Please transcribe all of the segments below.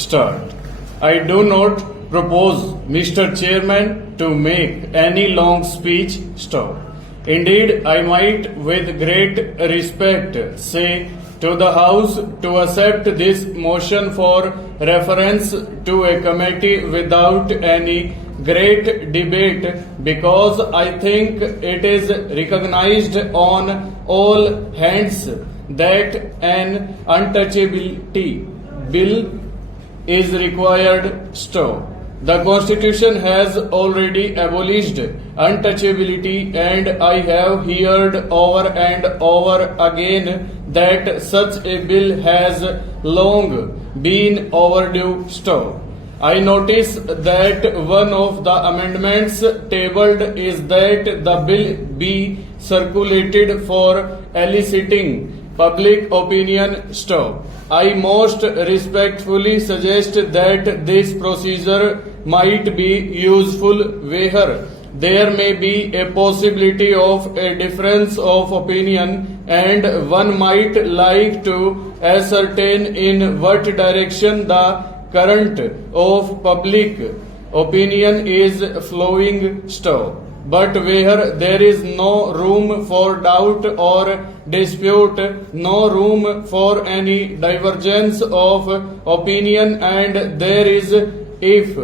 start. I do not propose, Mr. Chairman, to make any long speech. Stop. Indeed, I might with great respect say to the House to accept this motion for reference to a committee without any great debate, because I think it is recognized on all hands that an untouchability bill is required. Stop. The Constitution has already abolished untouchability, and I have heard over and over again that such a bill has long been overdue. Stop. I notice that one of the amendments tabled is that the bill be circulated for eliciting public opinion. Stop. I most respectfully suggest that this procedure might be useful where there may be a possibility of a difference of opinion and one might like to ascertain in what direction the current of public opinion is flowing. Stop. But where there is no room for doubt or dispute, no room for any divergence of opinion, and there is, if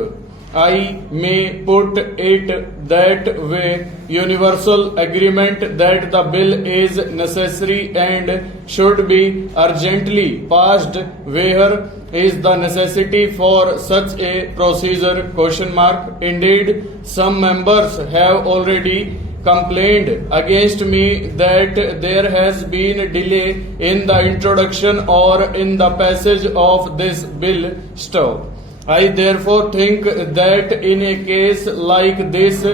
I may put it that way, universal agreement that the bill is necessary and should be urgently passed, where is the necessity for such a procedure? Question mark. Indeed, some members have already complained against me that there has been delay in the introduction or in the passage of this bill. Stop. I therefore think that in a case like this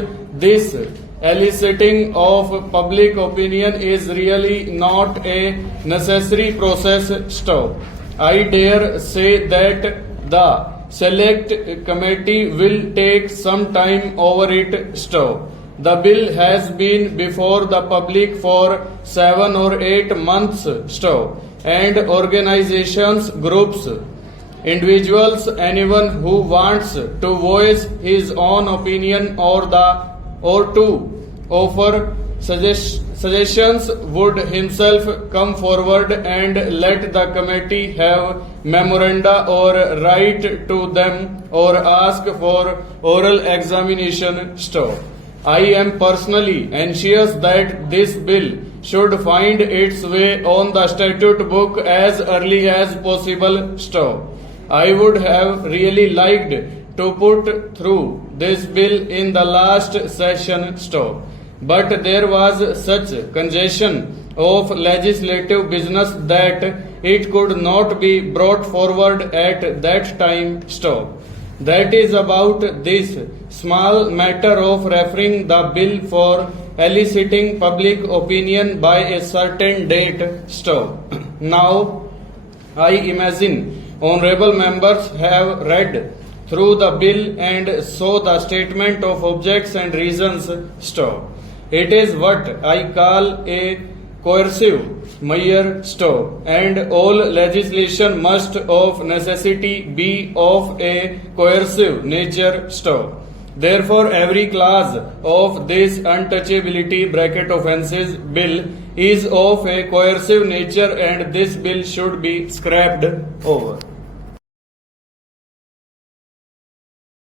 eliciting of public opinion is really not a necessary process. Stop. I dare say that the select committee will take some time over it. Stop. The bill has been before the public for 7 or 8 months. Stop. And organizations, groups, individuals, anyone who wants to voice his own opinion or to offer suggestions would himself come forward and let the committee have memoranda or write to them or ask for oral examination. Stop. I am personally anxious that this bill should find its way on the statute book as early as possible. Stop. I would have really liked to put through this bill in the last session. Stop. But there was such congestion of legislative business that it could not be brought forward at that time. Stop. That is about this small matter of referring the bill for eliciting public opinion by a certain date. Stop. Now, I imagine honorable members have read through the bill and saw the statement of objects and reasons. Stop. It is what I call a coercive measure. Stop. And all legislation must of necessity be of a coercive nature. Stop. Therefore, every clause of this untouchability bracket offences bill is of a coercive nature and this bill should be scrapped over.